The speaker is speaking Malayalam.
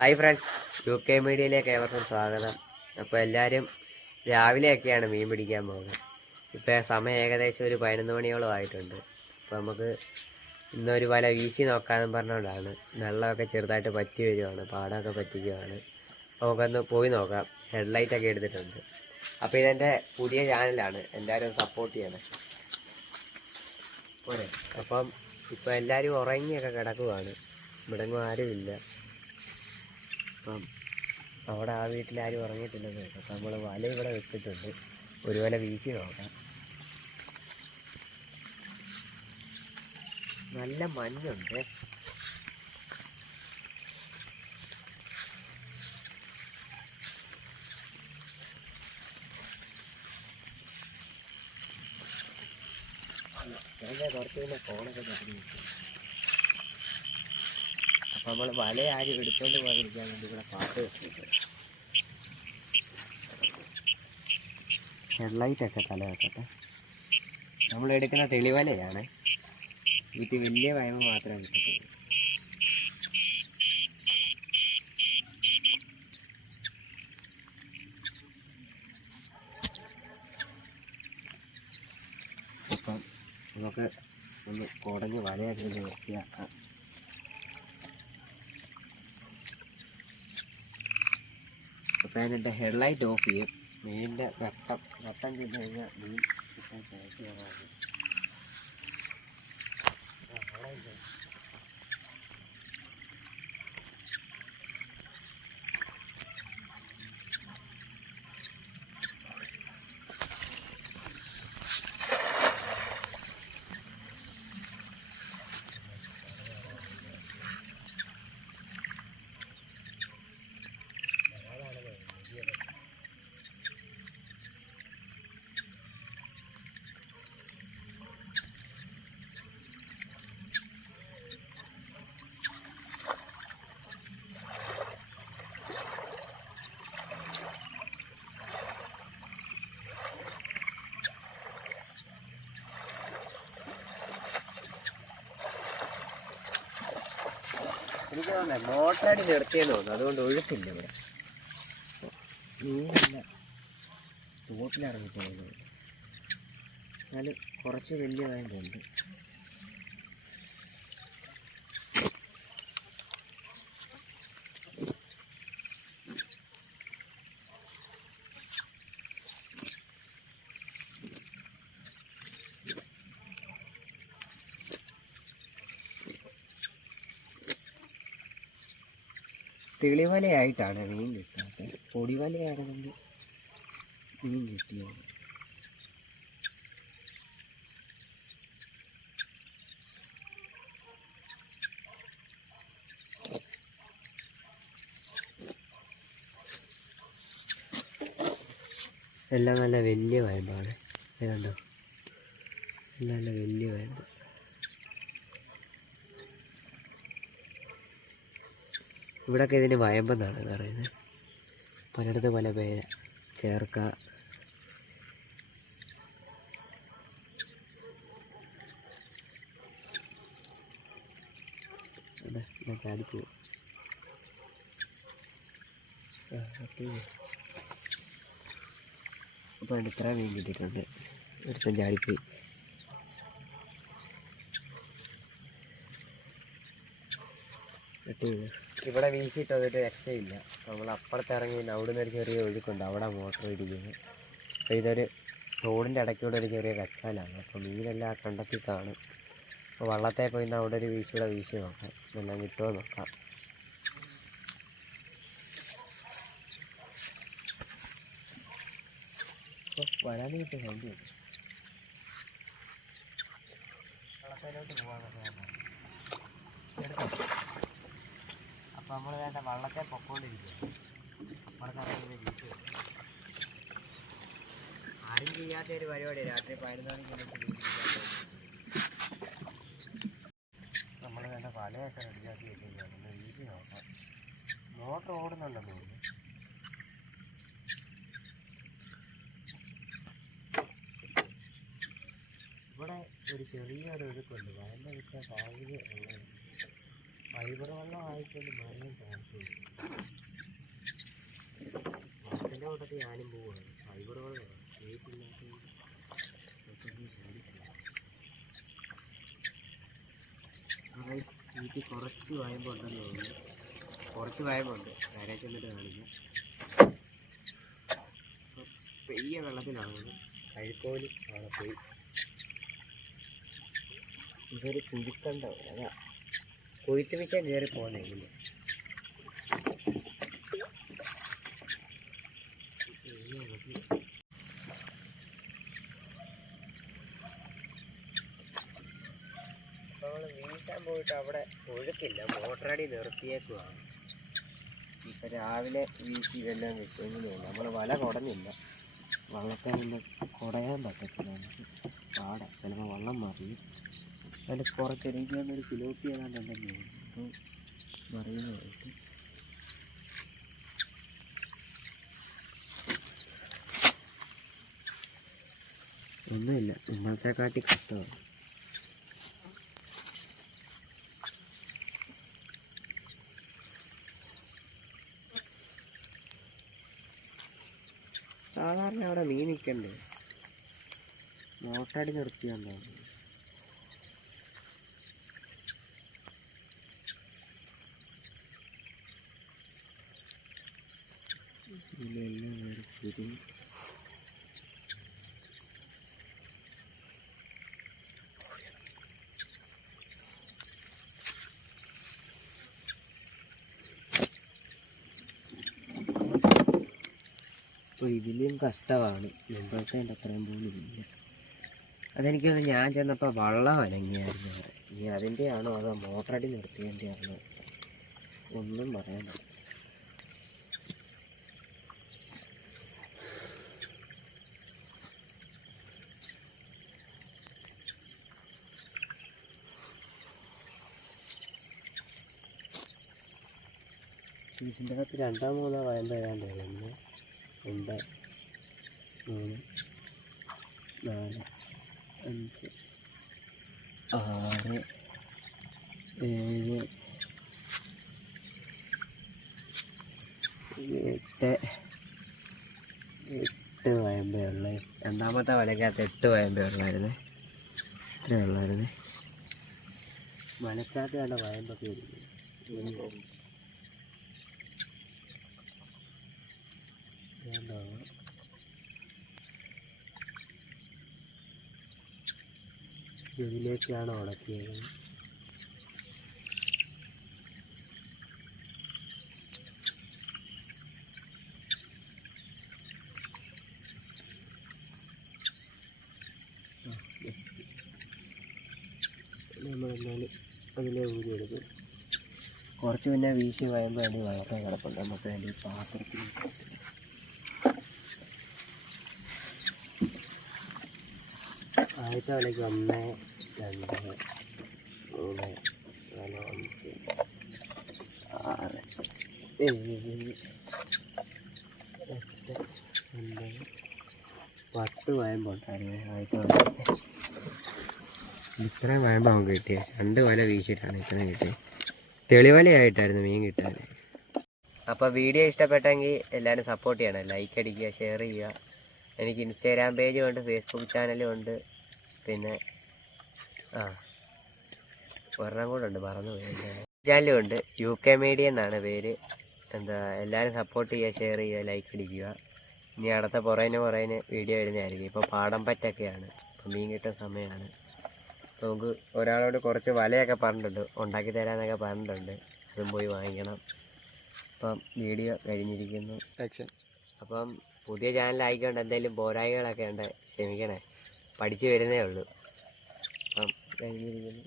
ഹായ് ഫ്രണ്ട്സ്, UK മീഡിയയിലേക്ക് ഏവർക്കും സ്വാഗതം. അപ്പോൾ എല്ലാവരും രാവിലെയൊക്കെയാണ് മീൻ പിടിക്കാൻ പോകുന്നത്. ഇപ്പോൾ സമയം ഏകദേശം ഒരു 11 മണിയോളം ആയിട്ടുണ്ട്. അപ്പോൾ നമുക്ക് ഇന്നൊരു വല വീശി നോക്കാമെന്ന് പറഞ്ഞുകൊണ്ടാണ്. വെള്ളമൊക്കെ ചെറുതായിട്ട് പറ്റി വരുവാണ്, പാടമൊക്കെ പറ്റിക്കുവാണ്. അപ്പോൾ നമുക്കൊന്ന് പോയി നോക്കാം. ഹെഡ്ലൈറ്റൊക്കെ എടുത്തിട്ടുണ്ട്. അപ്പോൾ ഇതെൻ്റെ പുതിയ ചാനലാണ്, എല്ലാവരും സപ്പോർട്ട് ചെയ്യണം. പോരെ. അപ്പം ഇപ്പോൾ എല്ലാവരും ഉറങ്ങിയൊക്കെ കിടക്കുവാണ്, ഇവിടെങ്ങും ആരുമില്ല. അപ്പം അവിടെ ആ വീട്ടിലാരും ഉറങ്ങിയിട്ടില്ലെന്ന് കേട്ടോ. അപ്പം നമ്മൾ വല ഇവിടെ വെച്ചിട്ടുണ്ട്, ഒരു വല വീശി നോക്കാം. നല്ല മഞ്ഞുണ്ട്. കുറച്ച് പിന്നെ ഫോണൊക്കെ തടഞ്ഞു. അപ്പം നമ്മൾ വല ആരും എടുത്തോണ്ട് പോകാതിരിക്കാൻ വേണ്ടി ഇവിടെ പാട്ട് വെച്ചിട്ടുണ്ട്. ഹെഡ്ലൈറ്റൊക്കെ തല വെക്കട്ടെ. നമ്മൾ എടുക്കുന്ന തെളിവലയാണ്. വീട്ടിൽ വലിയ വയമ്പ് മാത്രമേ കിട്ടത്തുള്ളൂ. അപ്പം നമുക്ക് ഒന്ന് കുടഞ്ഞ് വലയൊക്കെ വൃത്തിയാക്കാം. അപ്പം അതിൻ്റെ ഹെഡ്ലൈറ്റ് ഓഫ് ചെയ്യും. മീനിൻ്റെ വെട്ടം ചെന്ന് കഴിഞ്ഞാൽ മീൻ കിട്ടാൻ ചാൻസ് കുറവാണ്. എനിക്ക് തോന്നുന്നത് മോട്ടറടി നിർത്തിയെന്ന് തോന്നുന്നു, അതുകൊണ്ട് ഒഴുക്കില്ല ഇവിടെ. മീനല്ല തോട്ടിലിറങ്ങി പോകുന്നത്. എന്നാലും കുറച്ച് വലിയ വേണ്ടുണ്ട്. തെളിവലയായിട്ടാണ് മീൻ കിട്ടാത്തത്. പൊടിവലയാണെങ്കിൽ മീൻ കിട്ടിയത്. എല്ലാം നല്ല വലിയ വയമ്പാണ്. ഏതാണ്ടോ എല്ലാം നല്ല വലിയ വയമ്പ്. ഇവിടെയൊക്കെ ഇതിന് വയമ്പെന്നാണ് പറയുന്നത്. പലയിടത്തും പല പേര്. ചേർക്ക, ചാടിപ്പോ. അപ്പോൾ ഇത്ര മീൻ കിട്ടിയിട്ടുണ്ട്. ഒരുത്തൻ ചാടിപ്പോയി. ഇവിടെ വീശിയിട്ട് വന്നിട്ട് രക്ഷയില്ല. നമ്മൾ അപ്പുറത്ത് ഇറങ്ങി അവിടെ നിന്ന് ഒരു ചെറിയ ഒഴുക്കുണ്ട്, അവിടെ മോട്ടർ ഇടിക്കുന്നത്. അപ്പോൾ ഇതൊരു തോടിൻ്റെ ഇടയ്ക്കൂടെ ഒരു ചെറിയ കച്ചാലാണ്. അപ്പോൾ മീനെല്ലാം കണ്ടെത്തി കാണും. അപ്പോൾ വള്ളത്തെ പോയി അവിടെ ഒരു വീശിയുടെ വീശി നോക്കാം, എല്ലാം കിട്ടുമോ നോക്കാം. വരാൻ കിട്ടും സൗണ്ട് കിട്ടും. വള്ളത്തേലോട്ട് പോകാനൊക്കെ അപ്പോൾ നമ്മൾ വേണ്ട വള്ളത്തെ പൊക്കോണ്ടിരിക്കുക. ആരും ചെയ്യാത്ത ഒരു പരിപാടിയാണ് രാത്രി 11 മണിക്ക് നമ്മൾ വേണ്ട വലയൊക്കെ റെഡിയാക്കി വെച്ചിരിക്കുകയാണ്. ഒന്ന് വീശി നോക്കാം. മോട്ടർ ഓടുന്നുണ്ടെന്ന് തോന്നുന്നു. ഇവിടെ ഒരു ചെറിയൊരു ഒഴുക്കുണ്ട്. വയലിൽ കിട്ടാൻ സാധ്യത ഉള്ളത്. ഫൈബർ വെള്ളം ആയിക്കൊണ്ട് മറിയാൻ ചാൻസ് ഉണ്ട്. കൂട്ടത്തിൽ ഞാനും പോവുകയാണ്. ഫൈബറുകൾ വീട്ടിൽ കുറച്ച് വയമ്പ് ഉണ്ടെന്ന് തോന്നുന്നു. കുറച്ച് വയമ്പുണ്ട്. കരയെ ചെന്നിട്ട് കാണിക്കാം. പെയ്യ വെള്ളത്തിലാണ് കഴുക്കോല് അവിടെ പോയി. ഇതൊരു കുഴിക്കണ്ട അതാ കൊയ്ത്ത് മിഷൻ കയറി പോകുന്നേ. ഇതിൻ്റെ നമ്മൾ വീശാൻ പോയിട്ട് അവിടെ ഒഴുക്കില്ല, മോട്ടറടി നിർത്തിയേക്കുവാണ്. ഇപ്പം രാവിലെ വീശി ഇതെല്ലാം വെച്ചെങ്കിലും നമ്മൾ വല കുടഞ്ഞില്ല. വള്ളത്തെ നിന്ന് കുടയാൻ പറ്റത്തില്ല, നമുക്ക് പാടാം. ചിലപ്പോൾ വള്ളം മറിയും. അതിൽ കുറച്ച് എനിക്ക് വന്നൊരു സിലോപ്പി ഏതാണ്ടുണ്ടെങ്കിൽ അപ്പോൾ മറിയുന്നതായിട്ട്. ഒന്നുമില്ല, ഇന്നത്തെക്കാട്ടി കഷ്ടമാണ്. സാധാരണ അവിടെ മീൻ നിൽക്കണ്ടേ, മോട്ടടി നിർത്തിയാണ്ടോ. ഇതിലെല്ലാം വേറെ പുതിയ അപ്പോൾ ഇതിലും കഷ്ടമാണ്. മുമ്പത്തെ അത്രയും പോലും ഇല്ല. അതെനിക്കൊന്ന് ഞാൻ ചെന്നപ്പോൾ വള്ളം അനങ്ങിയായിരുന്നു വേറെ. ഇനി അതിൻ്റെയാണോ അതോ മോട്ടറടി നിർത്തിയതിൻ്റെയാണോ ഒന്നും പറയാൻ പറ്റില്ല. ഇതിൻ്റെ അകത്ത് 2-3 വയമ്പ് ഏതാണ്ട് 1, 2, 3, 4, 5, 6, 7, 8 വയമ്പേ ഉള്ളേ. രണ്ടാമത്തെ വലക്കകത്ത് 8 വയമ്പേ ഉള്ളായിരുന്നേ. ഇത്രയേ ഉള്ളായിരുന്നേ. വലക്കകത്ത് വേണ്ട വയമ്പൊക്കെ ഇരിക്കും. ഇതിലേക്കാണ് ഉടക്കിയത്. നമ്മളെന്നാലും അതിലെ ഊരി എടുക്കും. കുറച്ച് പിന്നെ വീശി വയമ്പ് വേണ്ടി വളർത്താൻ കിടപ്പുണ്ട്. നമുക്ക് വേണ്ടി പാത്രത്തിൽ ആദ്യത്തെ വിലയ്ക്ക് 1, 2, 3, 4, 5, 6, 7, 8, 9, 10 വയമ്പുണ്ടായിരുന്നു ആദ്യത്തെ വല. ഇത്രയും വയമ്പ് നമുക്ക് കിട്ടിയത് 2 വല വീശിയിട്ടാണ് ഇത്രയും കിട്ടിയത്. തെളിവലയായിട്ടായിരുന്നു മീൻ കിട്ടാൻ. അപ്പോൾ വീഡിയോ ഇഷ്ടപ്പെട്ടെങ്കിൽ എല്ലാവരും സപ്പോർട്ട് ചെയ്യണം. ലൈക്ക് അടിക്കുക, ഷെയർ ചെയ്യുക. എനിക്ക് ഇൻസ്റ്റാഗ്രാം പേജും ഉണ്ട്, ഫേസ്ബുക്ക് ചാനലും ഉണ്ട്. പിന്നെ ഒരെണ്ണം കൂടെ ഉണ്ട്, മറന്നുപോയി. ചാനലും ഉണ്ട്, UK മീഡിയ എന്നാണ് പേര്. എല്ലാവരും സപ്പോർട്ട് ചെയ്യുക, ഷെയർ ചെയ്യുക, ലൈക്ക് അടിക്കുക. ഇനി അടുത്ത പുറകിന് വീഡിയോ വരുന്നതായിരിക്കും. ഇപ്പോൾ പാടം പറ്റൊക്കെയാണ്, ഇപ്പോൾ മീൻ കിട്ടുന്ന സമയമാണ്. നമുക്ക് ഒരാളോട് കുറച്ച് വലയൊക്കെ പറഞ്ഞിട്ടുണ്ട്, ഉണ്ടാക്കി തരാമെന്നൊക്കെ പറഞ്ഞിട്ടുണ്ട്. അതും പോയി വാങ്ങിക്കണം. അപ്പം വീഡിയോ കഴിഞ്ഞിരിക്കുന്നു. അപ്പം പുതിയ ചാനലായിക്കൊണ്ട് എന്തെങ്കിലും പോരായ്മകളൊക്കെ ഉണ്ട്, ക്ഷമിക്കണേ. പഠിച്ചു വരുന്നേ ഉള്ളൂ. അപ്പം കഴിഞ്ഞിരിക്കുന്നു.